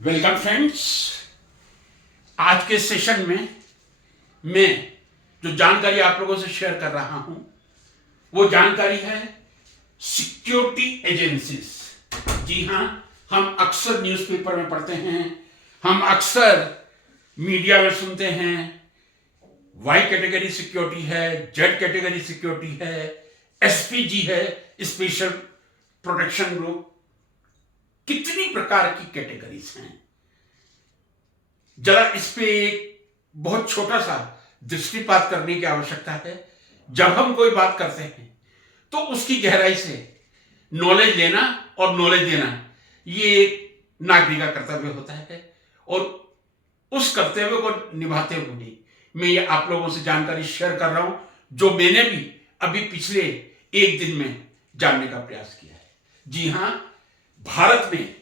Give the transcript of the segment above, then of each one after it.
Welcome friends. आज के session में मैं जो जानकारी आप लोगों से शेयर कर रहा हूं वो जानकारी है सिक्योरिटी एजेंसीज। जी हां, हम अक्सर न्यूज़पेपर में पढ़ते हैं, हम अक्सर मीडिया में सुनते हैं, वाई कैटेगरी सिक्योरिटी है, जेड कैटेगरी सिक्योरिटी है, एसपीजी है, स्पेशल प्रोटेक्शन ग्रुप। कितनी प्रकार की कैटेगरीज हैं, जरा इस पे एक बहुत छोटा सा दृष्टिपात करने की आवश्यकता है। जब हम कोई बात करते हैं तो उसकी गहराई से नॉलेज लेना और नॉलेज देना ये एक नागरिक का कर्तव्य होता है, और उस कर्तव्य को निभाते हुए मैं ये आप लोगों से जानकारी शेयर कर रहा हूं जो मैंने भी अभी पिछले एक दिन में जानने का प्रयास किया है। जी हां, भारत में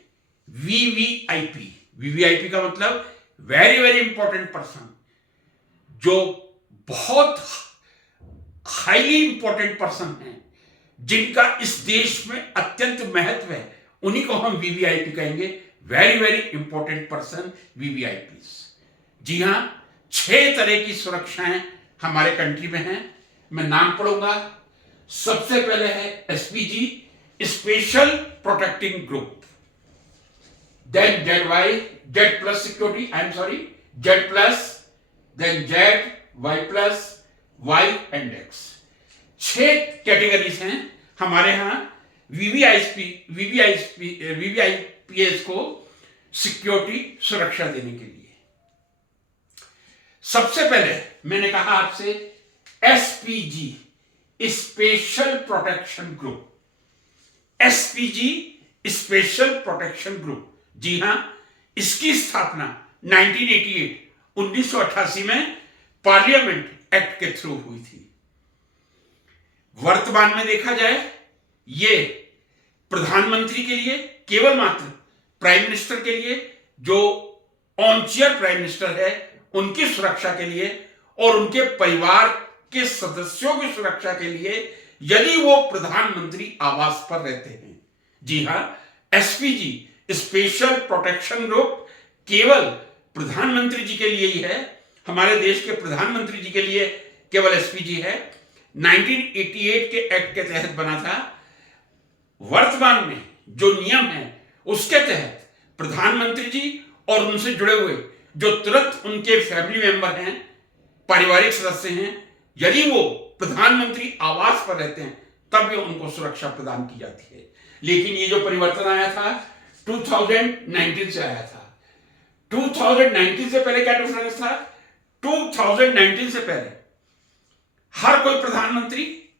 वीवीआईपी का मतलब वेरी वेरी इंपॉर्टेंट पर्सन, जो बहुत हाईली इंपॉर्टेंट पर्सन हैं, जिनका इस देश में अत्यंत महत्व है, उन्हीं को हम वीवीआईपी कहेंगे। Very very important person, VVIP. जी हां, 6 तरह की सुरक्षाएं हमारे कंट्री में हैं। मैं नाम पढ़ूंगा। सबसे पहले है SPG, special protecting group. then Z plus security, Z plus, then Z, Y plus, Y and X। 6 categories हैं हमारे यहाँ वीवीआईपीएस को सिक्योरिटी सुरक्षा देने के लिए। सबसे पहले मैंने कहा आपसे SPG, special protection group. SPG special protection group, जी हां, इसकी स्थापना 1988 में पार्लियामेंट एक्ट के थ्रू हुई थी। वर्तमान में देखा जाए ये प्रधानमंत्री के लिए, केवल मात्र प्राइम मिनिस्टर के लिए, जो ऑन चेयर प्राइम मिनिस्टर है उनकी सुरक्षा के लिए और उनके परिवार के सदस्यों की सुरक्षा के लिए, यदि वो प्रधानमंत्री आवास पर रहते हैं। जी हां, एसपीजी स्पेशल प्रोटेक्शन ग्रुप केवल प्रधानमंत्री जी के लिए ही है। हमारे देश के प्रधानमंत्री जी के लिए केवल एसपीजी है। 1988 के एक्ट के तहत बना था। वर्तमान में जो नियम है उसके तहत प्रधानमंत्री जी और उनसे जुड़े हुए जो तुरंत उनके फैमिली मेंबर हैं, पारिवारिक सदस्य हैं, यदि वो प्रधानमंत्री आवास पर रहते हैं तब भी उनको सुरक्षा प्रदान की जाती है। लेकिन ये जो परिवर्तन आया था 2019 से आया था। 2019 से पहले क्या डिफरेंस था? 2019 से पहले हर कोई प्रधानमंत्री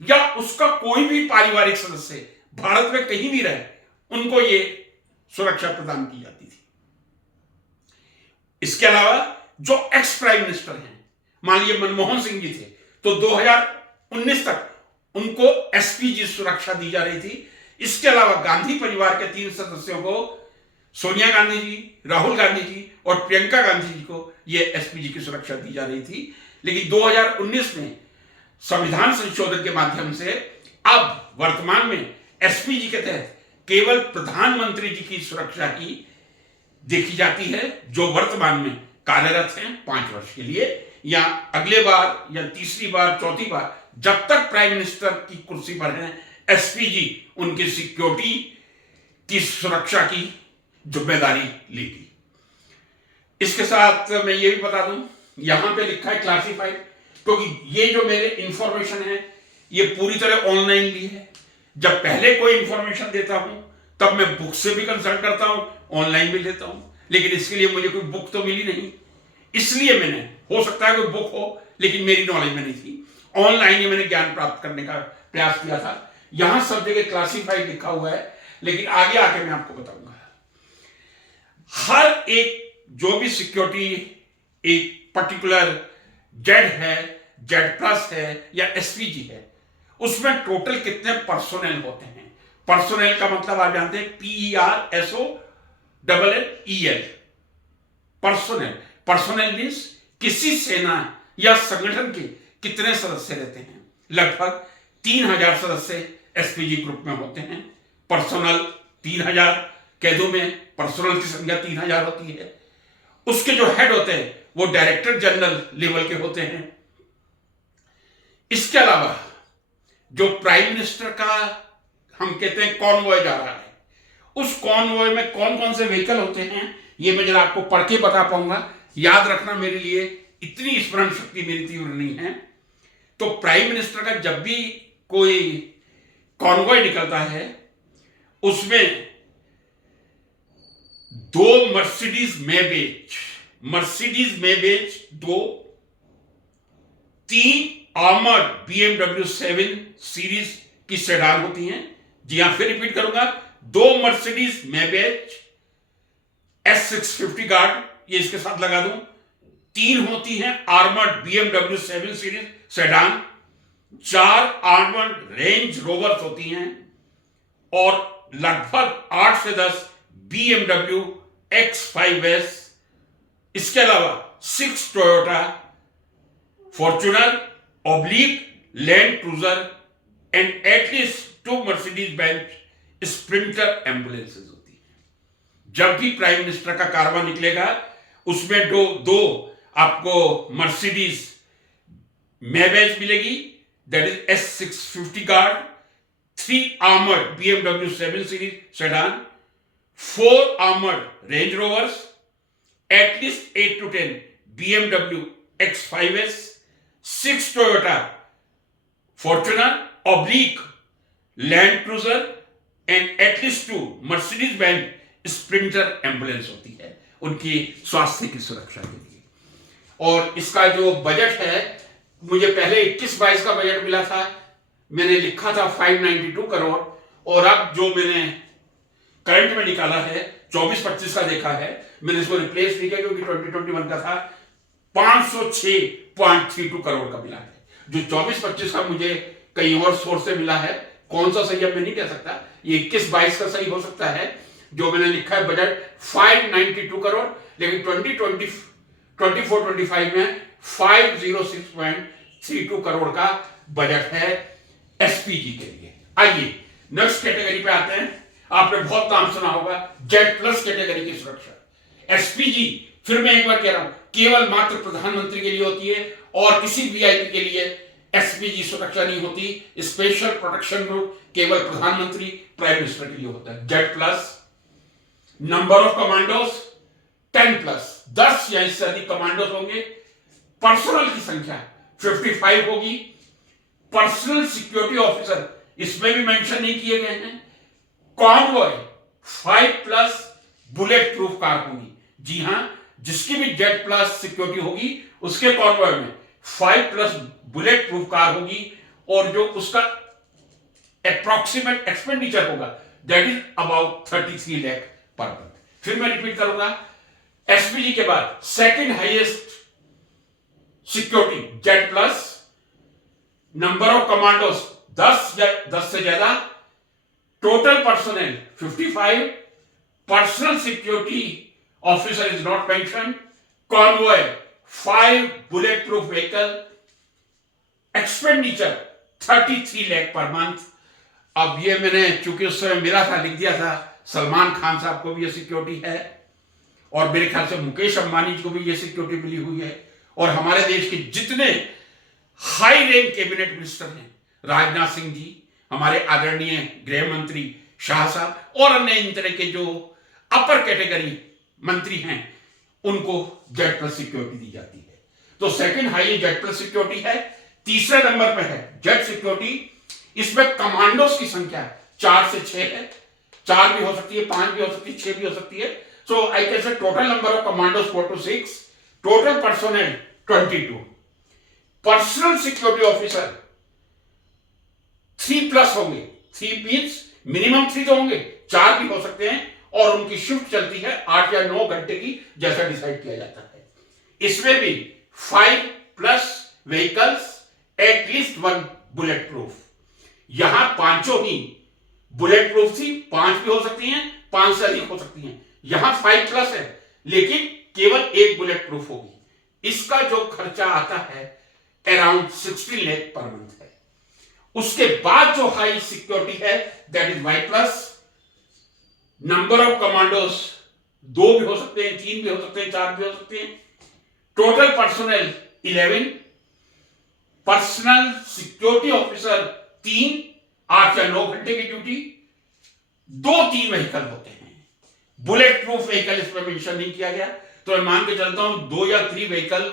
या उसका कोई भी पारिवारिक सदस्य भारत में कहीं भी रहे, उनको ये सुरक्षा प्रदान की जाती थी। इसके अलावा जो एक्स प्राइम मिनिस्टर हैं, मान लीजिए मनमोहन सिंह जी थे, तो 2019 तक उनको एसपीजी सुरक्षा दी जा रही थी। इसके अलावा गांधी परिवार के 3 सदस्यों को, सोनिया गांधी जी, राहुल गांधी जी और प्रियंका गांधी जी को यह एसपीजी की सुरक्षा दी जा रही थी। लेकिन 2019 में संविधान संशोधन के माध्यम से अब वर्तमान में एसपीजी के तहत केवल प्रधानमंत्री जी की सुरक्षा ही देखी जाती है, जो वर्तमान में कार्यरत हैं 5 वर्ष के लिए, या अगले बार या तीसरी बार, चौथी बार, जब तक प्राइम मिनिस्टर की कुर्सी पर हैं, एसपीजी उनकी सिक्योरिटी की सुरक्षा की जिम्मेदारी लेगी। इसके साथ मैं ये भी बता दूं, यहां पे लिखा है क्लासिफाइड, क्योंकि ये जो मेरे इंफॉर्मेशन है ये पूरी तरह ऑनलाइन ली है। जब पहले कोई इंफॉर्मेशन देता हूं तब मैं बुक से भी कंसल्ट करता हूं, ऑनलाइन भी लेता हूं, लेकिन इसके लिए मुझे कोई बुक तो मिली नहीं। इसलिए मैंने, हो सकता है कोई बुक हो लेकिन मेरी नॉलेज में नहीं थी, ऑनलाइन ही मैंने ज्ञान प्राप्त करने का प्रयास किया था। यहां सब जगह क्लासिफाइड लिखा हुआ है, लेकिन आगे आके मैं आपको बताऊंगा। हर एक जो भी सिक्योरिटी एक पर्टिकुलर जेड है, जेड प्लस है या एसपीजी है, उसमें टोटल कितने पर्सोनेल होते हैं। पर्सोनेल का मतलब आप जानते हैं, PERSONNEL। पर्सोनेल, पर्सोनेल मीन्स किसी सेना या संगठन के कितने सदस्य रहते हैं। लगभग 3000 सदस्य एसपीजी ग्रुप में होते हैं। पर्सोनल 3000 कैदों में पर्सनल की संख्या 3000 होती है। उसके जो हेड होते हैं वो डायरेक्टर जनरल लेवल के होते हैं। इसके अलावा जो प्राइम मिनिस्टर का हम कहते हैं कॉन्वॉय जा रहा है, उस कॉन्वॉय में कौन कौन से व्हीकल होते हैं ये मैं जरा आपको पढ़ के बता पाऊंगा। याद रखना, मेरे लिए इतनी स्मरण शक्ति मेरी तीव्र नहीं है। तो प्राइम मिनिस्टर का जब भी कोई कॉन्वॉय निकलता है उसमें 2 मर्सिडीज मेबेज 2, 3 आर्मर्ड BMW 7 सीरीज की सेडान होती हैं। जी हां, फिर रिपीट करूंगा, 2 मर्सिडीज मेबेज S650 गार्ड, ये इसके साथ लगा दूं। 3 होती हैं armoured BMW 7 series sedan, 4 armoured Range Rovers होती हैं और लगभग 8 से 10 BMW X5S। इसके अलावा 6 Toyota Fortuner oblique Land Cruiser and at least 2 Mercedes Benz sprinter ambulances होती है। जब भी प्राइम मिनिस्टर का कारवां निकलेगा उसमें दो आपको मर्सिडीज मेबेज मिलेगी, that is S650 Guard, 3 armoured BMW 7 series sedan, 4 armoured Range Rovers, at least 8 to 10 BMW X5S, 6 Toyota Fortuner oblique Land Cruiser and at least 2 Mercedes Benz Sprinter ambulance होती है उनकी स्वास्थ्य की सुरक्षा के लिए। और इसका जो बजट है, मुझे पहले 21-22 का बजट मिला था, मैंने लिखा था 592 करोड़, और अब जो मैंने करंट में निकाला है 24-25 का देखा है, मैंने इसको रिप्लेस नहीं किया क्योंकि 2021 का था, 506.32 करोड़ का मिला है। जो 24-25 का मुझे कहीं और सोर्स से मिला है, कौन सा सही है मैं नहीं कह सकता, ये 21-22 का सही हो सकता है। जो मैंने लिखा है बजट 592 करोड़, लेकिन 2024-25 में 506.32 करोड़ का बजट है एसपीजी के लिए। आइए नेक्स्ट कैटेगरी पे आते हैं। आपने बहुत नाम सुना होगा जेड प्लस कैटेगरी की सुरक्षा। एसपीजी, फिर मैं एक बार कह रहा हूं, केवल मात्र प्रधानमंत्री के लिए होती है और किसी वीआईपी के लिए एसपीजी सुरक्षा नहीं होती। स्पेशल प्रोटेक्शन ग्रुप केवल प्रधानमंत्री प्राइम मिनिस्टर के लिए होता है। Z plus, number of commandos 10+, 10 या इससे अधिक कमांडोज होंगे। पर्सनल की संख्या 55 होगी। पर्सनल सिक्योरिटी ऑफिसर इसमें भी मेंशन नहीं किए गए हैं। कॉन्वॉय 5+ बुलेट प्रूफ कार होगी। जी हां, जिसकी भी जेड प्लस सिक्योरिटी होगी उसके कॉन्वॉय में 5+ बुलेट प्रूफ कार होगी, और जो उसका अप्रॉक्सीमेट एक्सपेंडिचर होगा that is about 33 lakh per month. फिर मैं रिपीट करूंगा, एसपीजी के बाद second highest security Z plus, number of commandos 10 या 10 से ज्यादा, total personal 55, personal security officer is not mention, convoy 5 bullet proof vehicle, expenditure 33 lakh per month. अब ये मैंने चूंकि उस समय मिला था, लिख दिया था, सलमान खान साहब को भी ये सिक्योरिटी है, और मेरे ख्याल से मुकेश अंबानी जी को भी ये सिक्योरिटी मिली हुई है, और हमारे देश के जितने हाई रैंक कैबिनेट मिनिस्टर हैं, राजनाथ सिंह जी, हमारे आदरणीय गृह मंत्री शाह साहब, और अन्य इन तरह के जो अपर कैटेगरी मंत्री हैं, उनको जेड प्लस सिक्योरिटी दी जाती है। तो second highest Z plus security है। तीसरे नंबर पर है जेड सिक्योरिटी। इसमें कमांडोज की संख्या 4 से 6 है। 4 भी हो सकती है, 5 भी हो सकती है, 6 भी हो सकती है। So I can say total number of commandos 4 to 6, total personnel 22। Personal security officer 3+ होंगे। 3 मींस मिनिमम 3 तो होंगे, 4 भी हो सकते हैं, और उनकी शिफ्ट चलती है 8 या 9 घंटे की, जैसा डिसाइड किया जाता है। इसमें भी 5+ व्हीकल्स, एटलीस्ट 1 बुलेट प्रूफ। यहां पांचों ही बुलेट प्रूफ थी, 5 भी हो सकती हैं, 5 से अधिक हो सकती हैं। यहां 5+ है, लेकिन केवल 1 बुलेट प्रूफ होगी। इसका जो खर्चा आता है अराउंड 16 लाख पर मंथ है। उसके बाद जो हाई सिक्योरिटी है that is Y+, number of commandos 2 भी हो सकते हैं, 3 भी हो सकते हैं, 4 भी हो सकते हैं। Total personal 11, personal security officer 3, 8 या 9 घंटे की ड्यूटी। 2-3 व्हीकल होते हैं। बुलेट प्रूफ व्हीकल इसमें मेंशन नहीं किया गया, तो मैं मान के चलता हूं 2 या 3 व्हीकल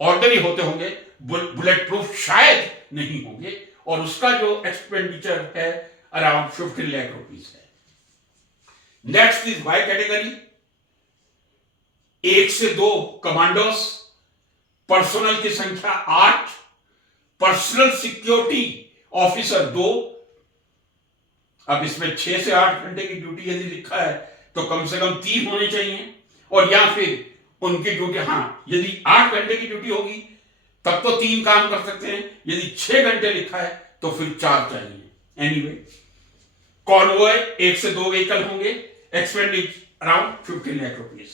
ऑर्डनरी होते होंगे, बुलेट प्रूफ शायद नहीं होंगे, और उसका जो एक्सपेंडिचर है अराउंड 15 लाख रुपीस है। नेक्स्ट इज वाई कैटेगरी, 1 से 2 कमांडोस, पर्सनल की संख्या 8, पर्सनल सिक्योरिटी ऑफिसर 2। अब इसमें 6 से 8 घंटे की ड्यूटी यदि लिखा है तो कम से कम 3 होने चाहिए, और या फिर उनकी ड्यूटी, हाँ यदि 8 घंटे की ड्यूटी होगी तब तो 3 काम कर सकते हैं, यदि 6 घंटे लिखा है तो फिर 4 चाहिए। एनीवे, कॉन्वॉय 1 से 2 व्हीकल होंगे, expenditure around 15 lakh rupees.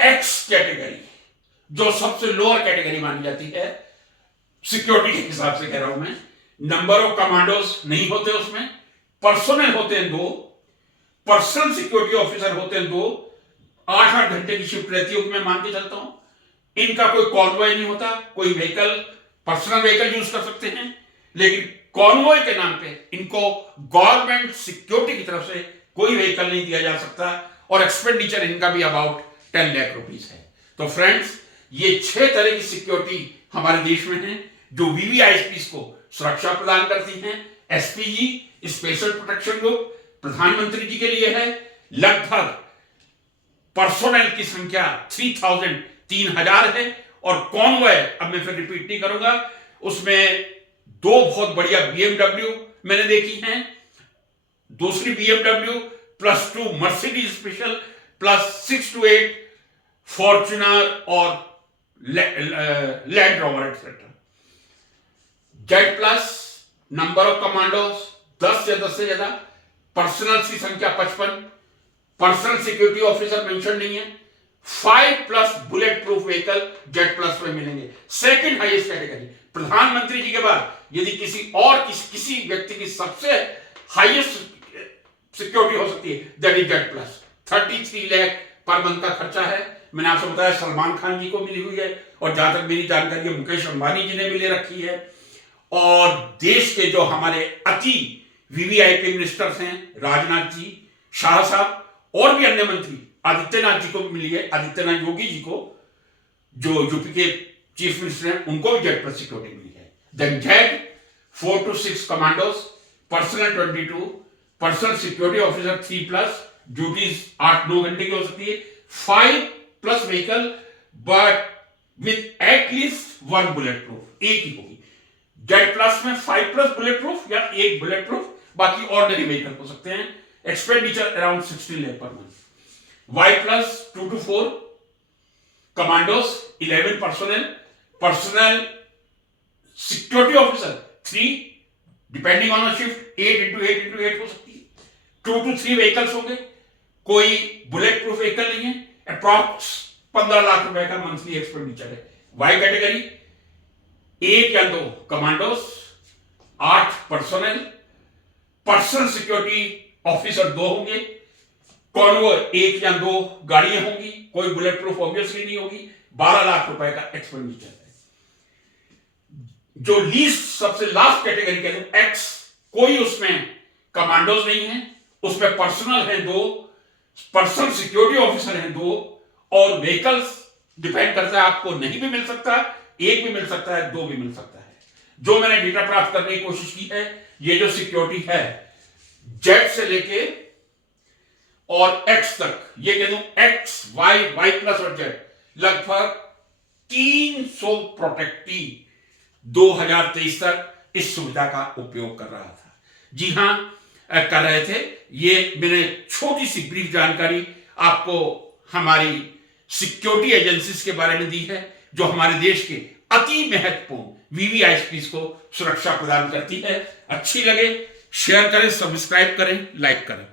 X category, जो सबसे लोअर कैटेगरी मानी जाती है सिक्योरिटी के हिसाब से कह रहा हूं मैं, नंबर ऑफ कमांडोज नहीं होते उसमें, पर्सनल होते हैं 2, पर्सनल सिक्योरिटी ऑफिसर होते हैं 2, 8-8 घंटे की शिफ्ट रहती है, मैं मान के चलता हूं। इनका कोई कॉन्वॉय नहीं होता, कोई व्हीकल, पर्सनल व्हीकल यूज कर सकते हैं, लेकिन कॉन्वॉय के नाम पे इनको गवर्नमेंट सिक्योरिटी की तरफ से कोई व्हीकल नहीं दिया जा सकता, और एक्सपेंडिचर इनका भी अबाउट 10 लाख रुपीस है। तो फ्रेंड्स, ये 6 तरह की सिक्योरिटी हमारे देश में है जो वीवीआईपी को सुरक्षा प्रदान करती हैं। एसपीजी, स्पेशल प्रोटेक्शन ग्रुप, प्रधानमंत्री जी के लिए है। लगभग पर्सोनल की संख्या 3000 है, और कॉन्वॉय, अब मैं फिर रिपीट नहीं करूंगा, उसमें 2 बहुत बढ़िया बीएमडब्ल्यू मैंने देखी हैं, दूसरी BMW +2 Mercedes special, +6 to 8 Fortuner और Land Rover etcetera. Z plus, number of commandos 10 या 10 से ज्यादा, पर्सनल की संख्या 55, पर्सनल सिक्योरिटी ऑफिसर मेंशन नहीं है, 5+ bullet proof vehicle Z plus में मिलेंगे। सेकंड हाईएस्ट कैटेगरी, प्रधानमंत्री जी के बाद यदि किसी व्यक्ति की सबसे हाईएस्ट सिक्योरिटी हो सकती है, that is Z plus. 33 lakh per month का खर्चा है। मैंने आपसे बताया सलमान खान जी को मिली हुई है, और जहां तक मेरी जानकारी है मुकेश अंबानी जी ने भी ले रखी है, और देश के जो हमारे अति वीवीआईपी मिनिस्टर्स हैं, राजनाथ जी, शाह साहब, और भी अन्य मंत्री, आदित्यनाथ जी को भी मिली है, आदित्यनाथ योगी जी को जो यूपी के चीफ मिनिस्टर हैं, उनको भी जेड प्लस सिक्योरिटी मिली है। Then Z 4 to 6 commandos, personal 22, personal security officer 3+, duties 8-9 घंटे की हो सकती है, 5+ vehicle, but with at least 1 bullet proof, एक ही होगी। जेड प्लस में 5+ बुलेट प्रूफ या 1 बुलेट प्रूफ, बाकी ऑर्डिनरी व्हीकल हो सकते हैं। Expenditure around 16 lakh per month. Y plus 2 to 4 commandos, 11 personal security officer 3, depending on the shift 8 हो सकती है। 2 to 3 व्हीकल्स होंगे, कोई बुलेट प्रूफ व्हीकल नहीं है, अप्रॉक्स 15 लाख रुपए का मंथली एक्सपेंडिचर है। वाई कैटेगरी 1 या 2 कमांडोज, 8 पर्सनल सिक्योरिटी ऑफिसर 2 होंगे, कॉन्वॉय 1 या 2 गाड़ियां होंगी, कोई बुलेट प्रूफ ऑब्वियसली नहीं होगी, 12 लाख रुपए का एक्सपेंडिचर है। जो लीस्ट सबसे लास्ट कैटेगरी कहते हैं एक्स, कोई उसमें कमांडोज नहीं है, उसमें पर्सनल है 2, पर्सनल सिक्योरिटी ऑफिसर है 2, और व्हीकल्स डिपेंड करता है, आपको नहीं भी मिल सकता, 1 भी मिल सकता है, 2 भी मिल सकता है। जो मैंने डेटा प्राप्त करने की कोशिश की है, ये जो सिक्योरिटी है जेड से लेके और एक्स तक, ये कह दूं एक्स, वाई प्लस और जेड, लगभग 300 प्रोटेक्टी 2023 तक इस सुविधा का उपयोग कर रहा था। जी हां, कर रहे थे। ये मैंने छोटी सी ब्रीफ जानकारी आपको हमारी सिक्योरिटी एजेंसीज के बारे में दी है, जो हमारे देश के अति महत्वपूर्ण वीवीआईपी को सुरक्षा प्रदान करती है। अच्छी लगे शेयर करें, सब्सक्राइब करें, लाइक करें।